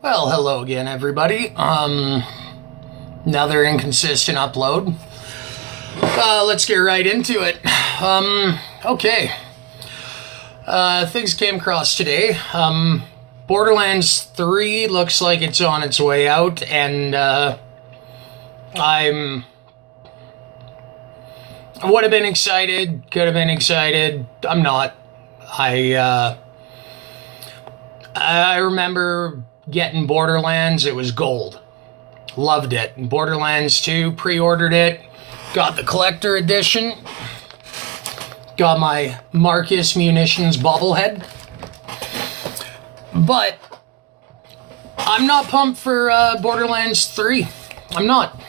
Well, hello again, everybody. Another inconsistent upload. Let's get right into it. Okay. Things came across today. Borderlands 3 looks like it's on its way out, and I would have been excited, could have been excited. I'm not. I remember getting Borderlands. It was gold. Loved it. Borderlands 2, pre-ordered it. Got the collector edition. Got my Marcus Munitions bobblehead. But I'm not pumped for Borderlands 3. I'm not.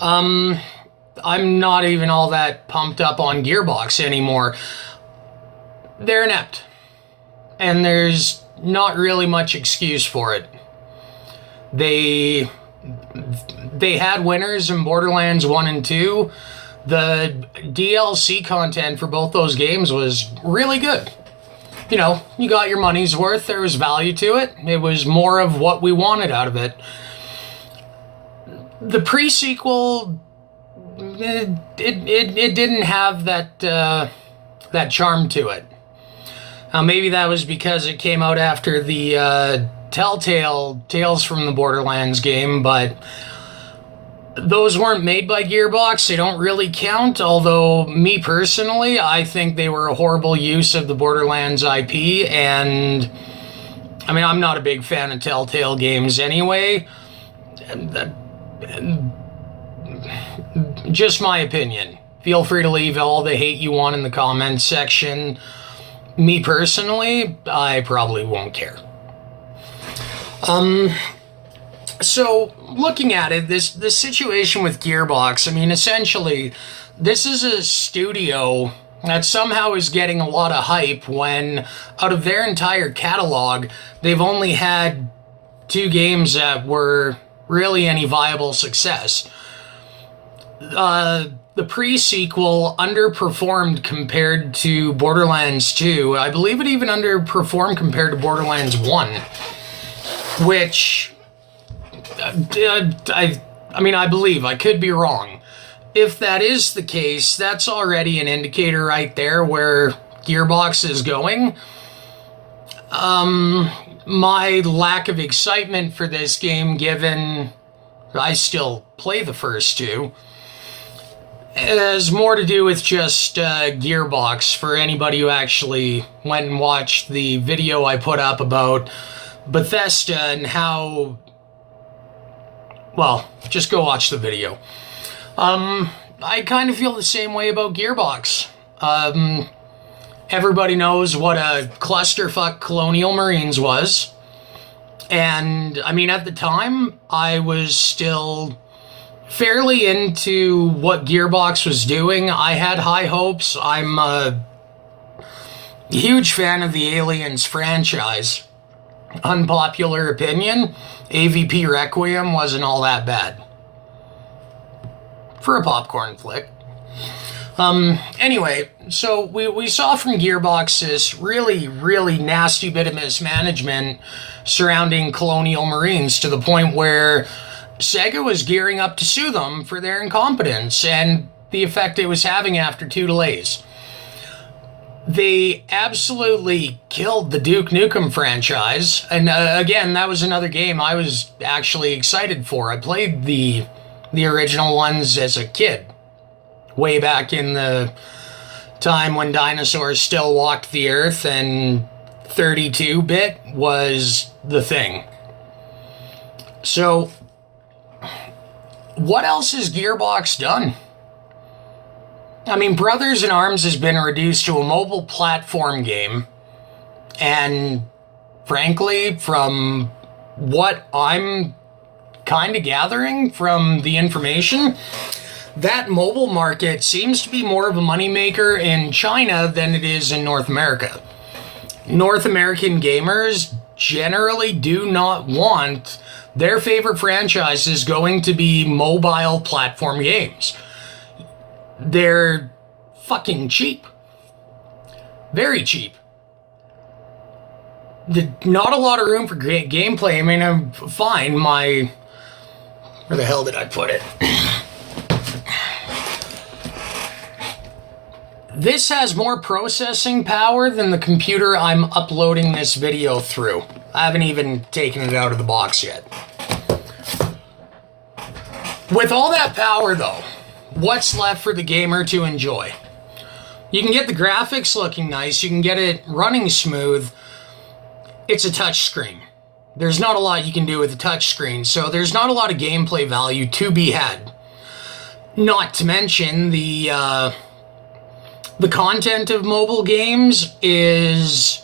I'm not even all that pumped up on Gearbox anymore. They're inept. And there's not really much excuse for it. They had winners in Borderlands 1 and 2. The DLC content for both those games was really good. You know, you got your money's worth. There was value to it. It was more of what we wanted out of it. The pre-sequel, it didn't have that charm to it. Now, maybe that was because it came out after the Telltale Tales from the Borderlands game, but those weren't made by Gearbox. They don't really count, although me personally, I think they were a horrible use of the Borderlands IP, and I mean, I'm not a big fan of Telltale games anyway. Just my opinion. Feel free to leave all the hate you want in the comments section. Me personally, I probably won't care. So looking at it, this situation with Gearbox, I mean, essentially, this is a studio that somehow is getting a lot of hype when out of their entire catalog, they've only had 2 games that were really any viable success. The pre-sequel underperformed compared to Borderlands 2. I believe it even underperformed compared to Borderlands 1, which I mean, I believe. I could be wrong. If that is the case, that's already an indicator right there where Gearbox is going. My lack of excitement for this game, given I still play the first 2, has more to do with just Gearbox. For anybody who actually went and watched the video I put up about Bethesda and how, well, just go watch the video. I kind of feel the same way about Gearbox. Everybody knows what a clusterfuck Colonial Marines was. And, I mean, at the time, I was still fairly into what Gearbox was doing. I had high hopes. I'm a huge fan of the Aliens franchise. Unpopular opinion, AVP Requiem wasn't all that bad for a popcorn flick. Anyway, so we saw from Gearbox this really, really nasty bit of mismanagement surrounding Colonial Marines, to the point where Sega was gearing up to sue them for their incompetence and the effect it was having after 2 delays. They absolutely killed the Duke Nukem franchise, and again, that was another game I was actually excited for. I played the original ones as a kid, way back in the time when dinosaurs still walked the earth and 32-bit was the thing. So, what else has Gearbox done? I mean, Brothers in Arms has been reduced to a mobile platform game, and frankly, from what I'm kind of gathering from the information, that mobile market seems to be more of a moneymaker in China than it is in North America. North American gamers generally do not want their favorite franchises going to be mobile platform games. They're fucking cheap. Very cheap. not a lot of room for gameplay. I mean, I'm fine. Where the hell did I put it? This has more processing power than the computer I'm uploading this video through. I haven't even taken it out of the box yet. With all that power, though, what's left for the gamer to enjoy? You can get the graphics looking nice. You can get it running smooth. It's a touch screen. There's not a lot you can do with a touch screen, so there's not a lot of gameplay value to be had. Not to mention the content of mobile games is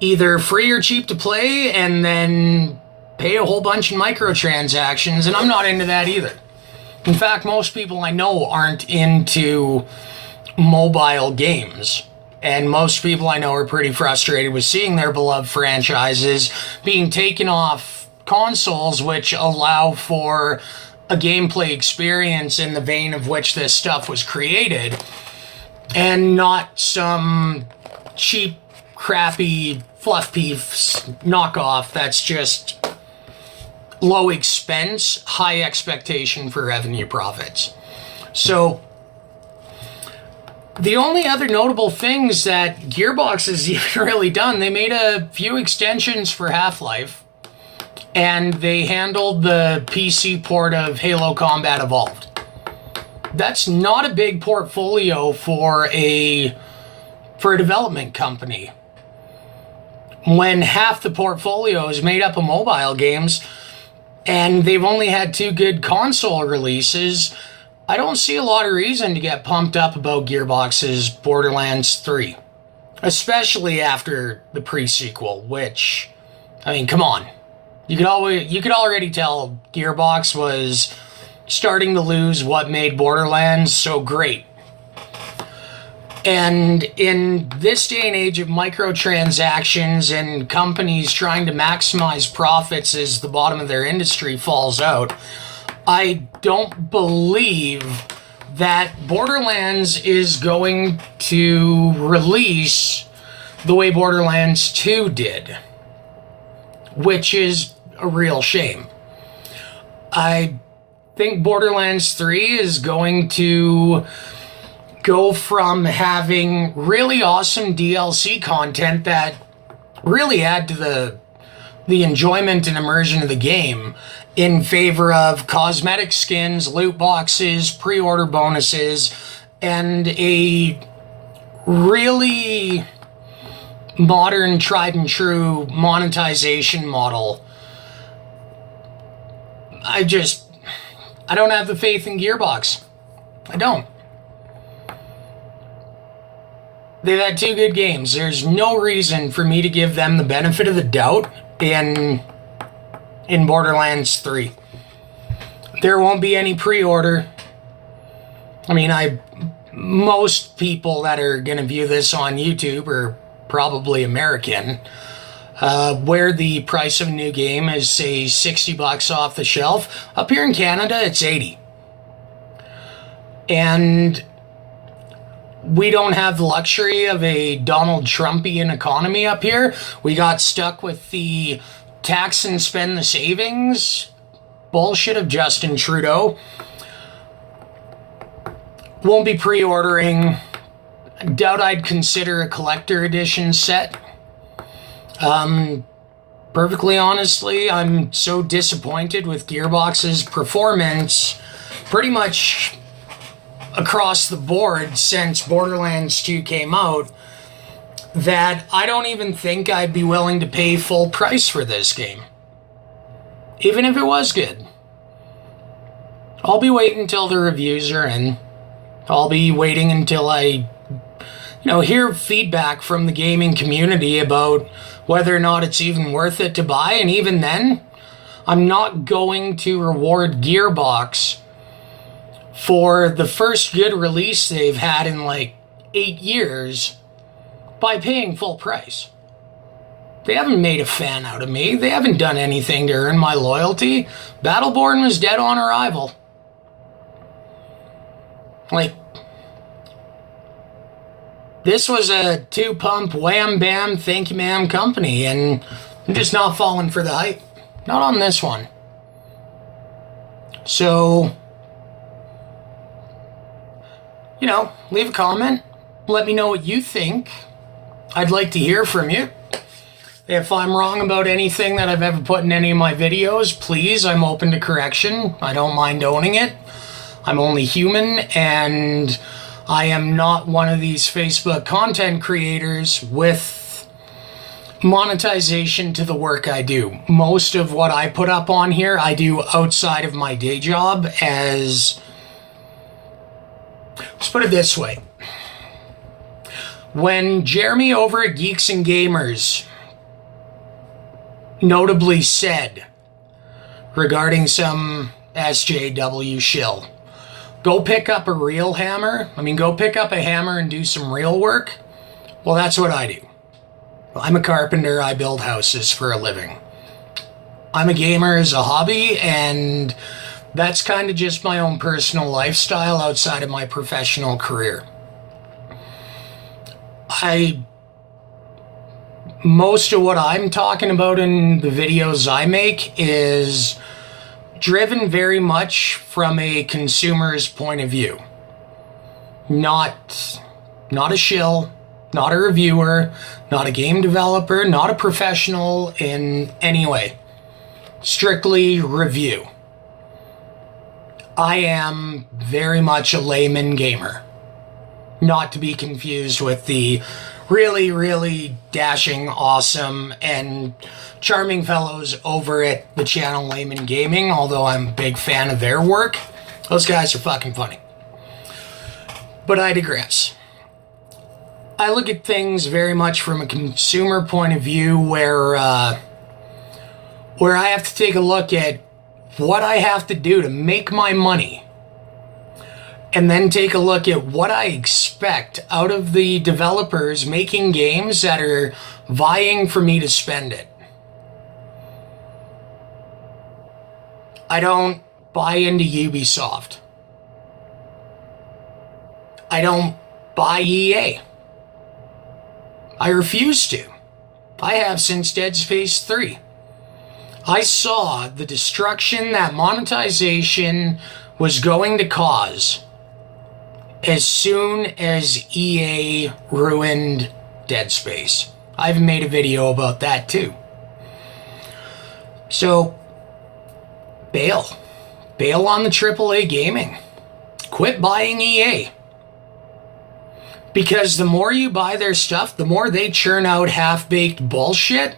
either free or cheap to play and then pay a whole bunch in microtransactions, and I'm not into that either. In fact, most people I know aren't into mobile games, and most people I know are pretty frustrated with seeing their beloved franchises being taken off consoles, which allow for a gameplay experience in the vein of which this stuff was created, and not some cheap, crappy, fluff piece knockoff that's just low expense, high expectation for revenue profits. So the only other notable things that Gearbox has even really done, they made a few extensions for Half-Life, and they handled the PC port of Halo Combat Evolved. That's not a big portfolio for a development company. When half the portfolio is made up of mobile games and they've only had 2 good console releases, I don't see a lot of reason to get pumped up about Gearbox's Borderlands 3. Especially after the pre-sequel, which, I mean, come on. You could already tell Gearbox was starting to lose what made Borderlands so great. And in this day and age of microtransactions and companies trying to maximize profits as the bottom of their industry falls out, I don't believe that Borderlands is going to release the way Borderlands 2 did, which is a real shame. I think Borderlands 3 is going to go from having really awesome DLC content that really add to the enjoyment and immersion of the game in favor of cosmetic skins, loot boxes, pre-order bonuses, and a really modern, tried and true monetization model. I don't have the faith in Gearbox. I don't. They've had 2 good games. There's no reason for me to give them the benefit of the doubt in Borderlands 3. There won't be any pre-order. I mean, most people that are going to view this on YouTube are probably American, where the price of a new game is, say, $60 off the shelf. Up here in Canada, it's $80. And we don't have the luxury of a Donald Trumpian economy up here. We got stuck with the tax and spend the savings bullshit of Justin Trudeau. Won't be pre-ordering. Doubt I'd consider a collector edition set. Perfectly honestly, I'm so disappointed with Gearbox's performance pretty much across the board since Borderlands 2 came out that I don't even think I'd be willing to pay full price for this game. Even if it was good. I'll be waiting until the reviews are in. I'll be waiting until I hear feedback from the gaming community about whether or not it's even worth it to buy, and even then, I'm not going to reward Gearbox for the first good release they've had in like 8 years by paying full price. They haven't made a fan out of me. They haven't done anything to earn my loyalty. Battleborn was dead on arrival. This was a two-pump wham bam thank you ma'am company, and I'm just not falling for the hype. Not on this one. So, you know, leave a comment. Let me know what you think. I'd like to hear from you. If I'm wrong about anything that I've ever put in any of my videos, please, I'm open to correction. I don't mind owning it. I'm only human, and I am not one of these Facebook content creators with monetization to the work I do. Most of what I put up on here, I do outside of my day job as... Let's put it this way. When Jeremy over at Geeks and Gamers notably said regarding some SJW shill, go pick up a real hammer. Go pick up a hammer and do some real work. Well, that's what I do. I'm a carpenter. I build houses for a living. I'm a gamer as a hobby, and that's kind of just my own personal lifestyle outside of my professional career. Most of what I'm talking about in the videos I make is driven very much from a consumer's point of view. Not a shill, not a reviewer, not a game developer, not a professional in any way. Strictly review. I am very much a layman gamer. Not to be confused with the really, really dashing, awesome, and charming fellows over at the channel Layman Gaming, although I'm a big fan of their work. Those guys are fucking funny. But I digress. I look at things very much from a consumer point of view where I have to take a look at what I have to do to make my money, and then take a look at what I expect out of the developers making games that are vying for me to spend it. I don't buy into Ubisoft. I don't buy EA. I refuse to. I have since Dead Space 3. I saw the destruction that monetization was going to cause as soon as EA ruined Dead Space. I've made a video about that too. So, bail. Bail on the AAA Gaming. Quit buying EA. Because the more you buy their stuff, the more they churn out half-baked bullshit,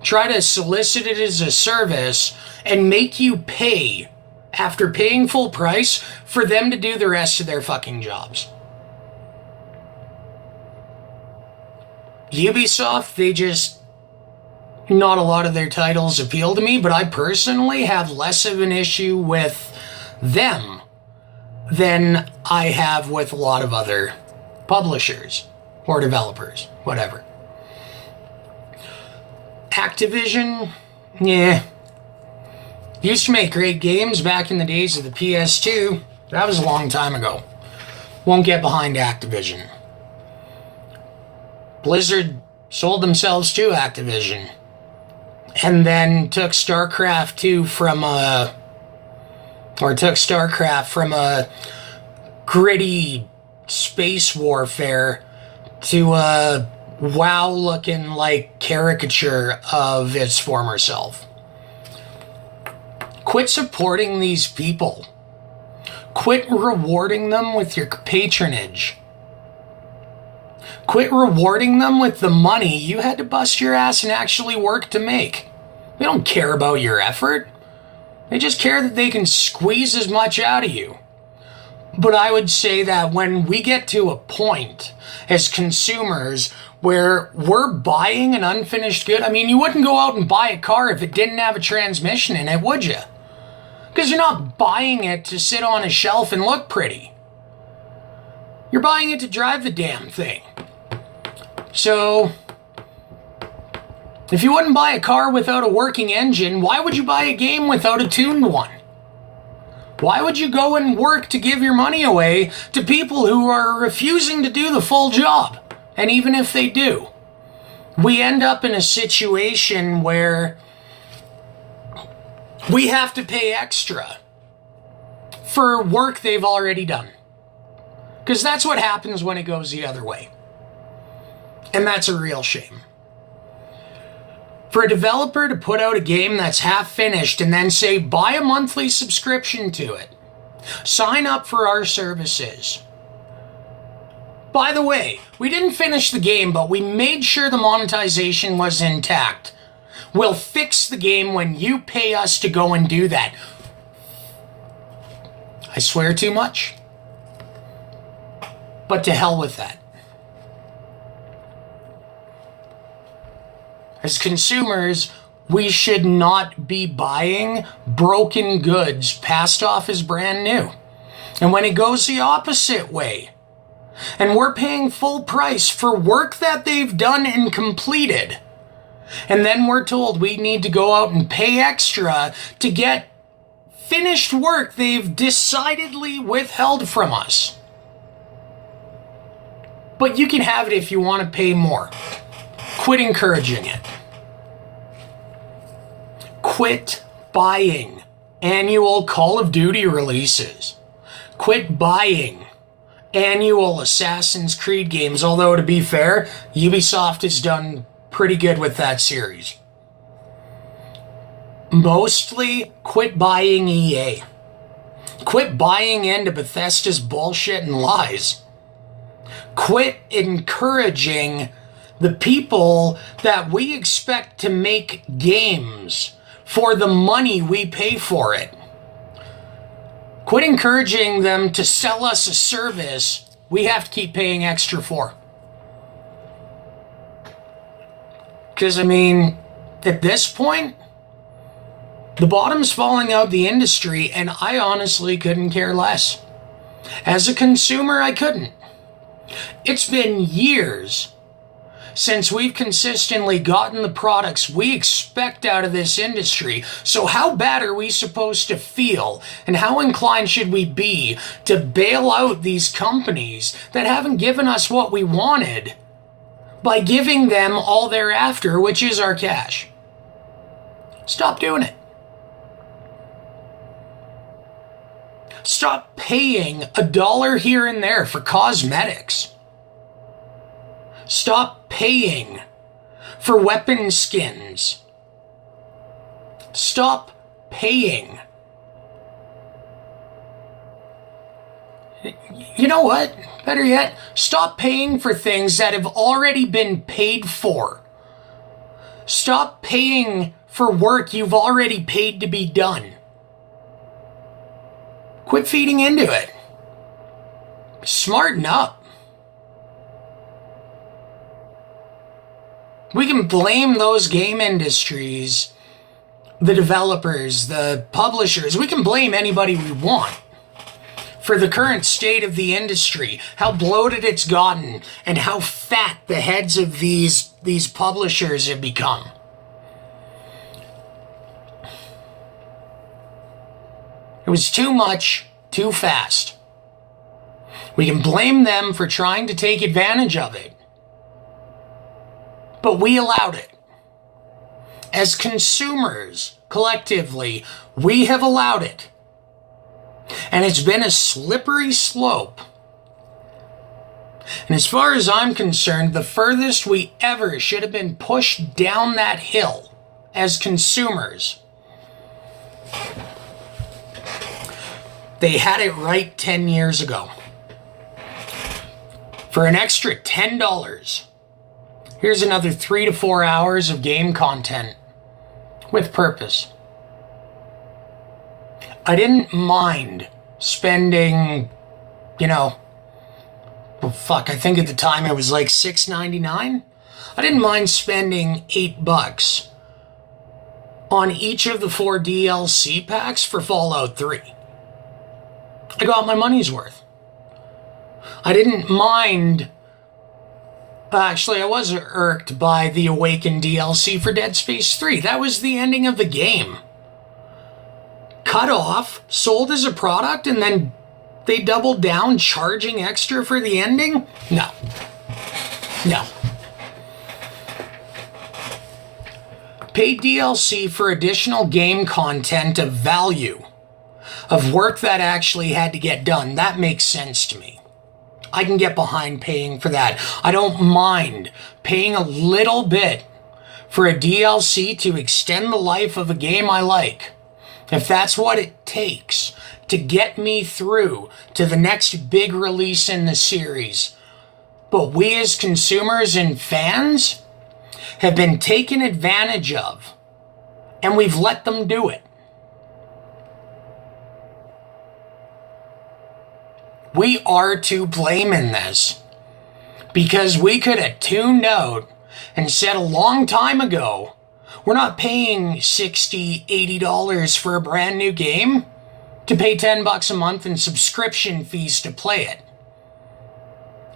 try to solicit it as a service, and make you pay, after paying full price, for them to do the rest of their fucking jobs. Ubisoft, not a lot of their titles appeal to me, but I personally have less of an issue with them than I have with a lot of other publishers or developers, whatever. Activision, yeah. Used to make great games back in the days of the PS2. That was a long time ago. Won't get behind Activision. Blizzard sold themselves to Activision. And then took StarCraft 2 from a gritty space warfare to a WoW looking like caricature of its former self. Quit supporting these people. Quit rewarding them with your patronage. Quit rewarding them with the money you had to bust your ass and actually work to make. They don't care about your effort. They just care that they can squeeze as much out of you. But I would say that when we get to a point as consumers where we're buying an unfinished good, you wouldn't go out and buy a car if it didn't have a transmission in it, would you? Because you're not buying it to sit on a shelf and look pretty. You're buying it to drive the damn thing. So, if you wouldn't buy a car without a working engine, why would you buy a game without a tuned one? Why would you go and work to give your money away to people who are refusing to do the full job? And even if they do, we end up in a situation where we have to pay extra for work they've already done. Because that's what happens when it goes the other way. And that's a real shame. For a developer to put out a game that's half finished and then say, buy a monthly subscription to it. Sign up for our services. By the way, we didn't finish the game, but we made sure the monetization was intact. We'll fix the game when you pay us to go and do that. I swear too much. But to hell with that. As consumers, we should not be buying broken goods passed off as brand new. And when it goes the opposite way, and we're paying full price for work that they've done and completed, and then we're told we need to go out and pay extra to get finished work they've decidedly withheld from us. But you can have it if you want to pay more. Quit encouraging it. Quit buying annual Call of Duty releases. Quit buying annual Assassin's Creed games, although to be fair, Ubisoft has done pretty good with that series. Mostly, quit buying EA. Quit buying into Bethesda's bullshit and lies. Quit encouraging the people that we expect to make games for the money we pay for it. Quit encouraging them to sell us a service we have to keep paying extra for. Because, I mean, at this point, the bottom's falling out the industry, and I honestly couldn't care less. As a consumer, I couldn't. It's been years since we've consistently gotten the products we expect out of this industry. So how bad are we supposed to feel? And how inclined should we be to bail out these companies that haven't given us what we wanted by giving them all they're after, which is our cash? Stop doing it. Stop paying $1 here and there for cosmetics. Stop paying for weapon skins. Stop paying. You know what? Better yet, stop paying for things that have already been paid for. Stop paying for work you've already paid to be done. Quit feeding into it. Smarten up. We can blame those game industries, the developers, the publishers. We can blame anybody we want for the current state of the industry, how bloated it's gotten, and how fat the heads of these publishers have become. It was too much, too fast. We can blame them for trying to take advantage of it. But we allowed it. As consumers, collectively, we have allowed it. And it's been a slippery slope. And as far as I'm concerned, the furthest we ever should have been pushed down that hill as consumers. They had it right 10 years ago. For an extra $10, here's another 3 to 4 hours of game content with purpose. I didn't mind spending, I think at the time it was like $6.99. I didn't mind spending $8 on each of the 4 DLC packs for Fallout 3. I got my money's worth. I didn't mind. Actually, I was irked by the Awaken DLC for Dead Space 3. That was the ending of the game. Cut off, sold as a product, and then they doubled down charging extra for the ending? No. No. Paid DLC for additional game content of value, of work that actually had to get done. That makes sense to me. I can get behind paying for that. I don't mind paying a little bit for a DLC to extend the life of a game I like. If that's what it takes to get me through to the next big release in the series. But we as consumers and fans have been taken advantage of, and we've let them do it. We are to blame in this, because we could have tuned out and said a long time ago, we're not paying $60, $80 for a brand new game to pay $10 a month in subscription fees to play it.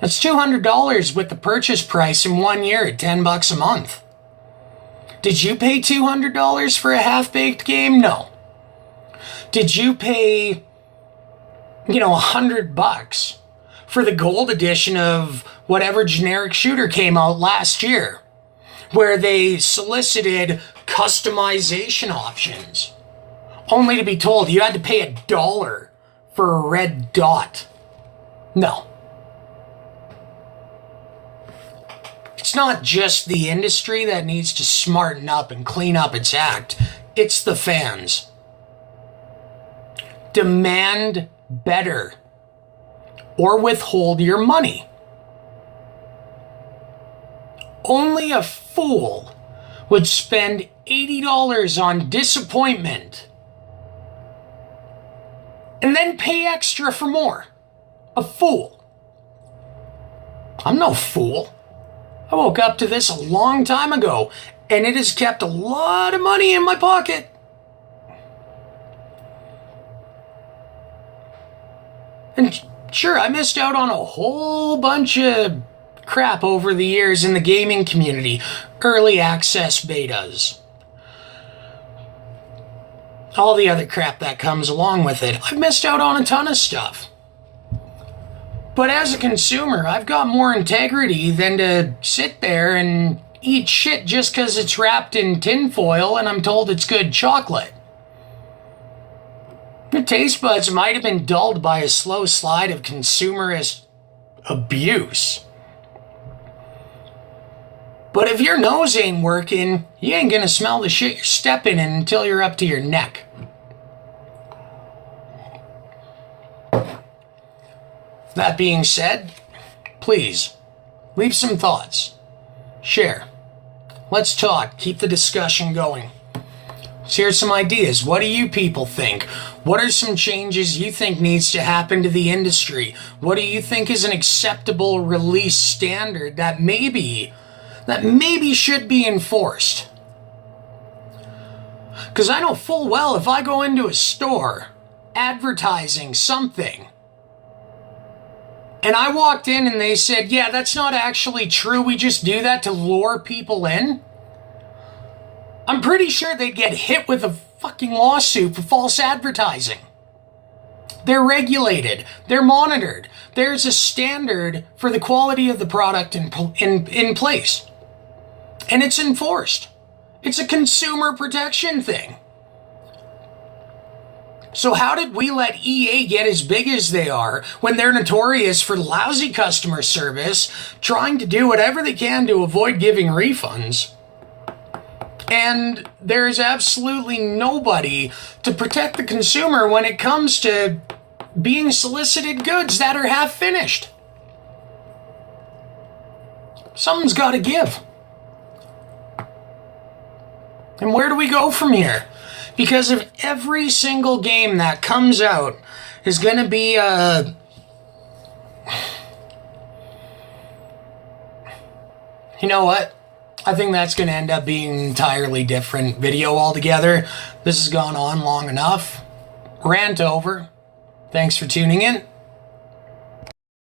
That's $200 with the purchase price in 1 year at $10 a month. Did you pay $200 for a half-baked game? No. Did you pay, $100 for the gold edition of whatever generic shooter came out last year, where they solicited customization options, only to be told you had to pay $1 for a red dot? No. It's not just the industry that needs to smarten up and clean up its act. It's the fans. Demand better, or withhold your money. Only a fool would spend $80 on disappointment and then pay extra for more. A fool. I'm no fool. I woke up to this a long time ago, and it has kept a lot of money in my pocket. And sure, I missed out on a whole bunch of crap over the years in the gaming community. Early access betas. All the other crap that comes along with it. I've missed out on a ton of stuff. But as a consumer, I've got more integrity than to sit there and eat shit just because it's wrapped in tinfoil and I'm told it's good chocolate. Your taste buds might have been dulled by a slow slide of consumerist abuse. But if your nose ain't working, you ain't gonna smell the shit you're stepping in until you're up to your neck. That being said, please, leave some thoughts. Share. Let's talk. Keep the discussion going. Let's hear some ideas. What do you people think? What are some changes you think needs to happen to the industry? What do you think is an acceptable release standard that maybe should be enforced? Because I know full well if I go into a store advertising something, and I walked in and they said, yeah, that's not actually true, we just do that to lure people in, I'm pretty sure they'd get hit with a fucking lawsuit for false advertising. They're regulated. They're monitored. There's a standard for the quality of the product in place. And it's enforced. It's a consumer protection thing. So how did we let EA get as big as they are when they're notorious for lousy customer service, trying to do whatever they can to avoid giving refunds? And there's absolutely nobody to protect the consumer when it comes to being solicited goods that are half finished. Something's got to give. And where do we go from here? Because if every single game that comes out is going to be you know what? I think that's going to end up being an entirely different video altogether. This has gone on long enough. Rant over. Thanks for tuning in.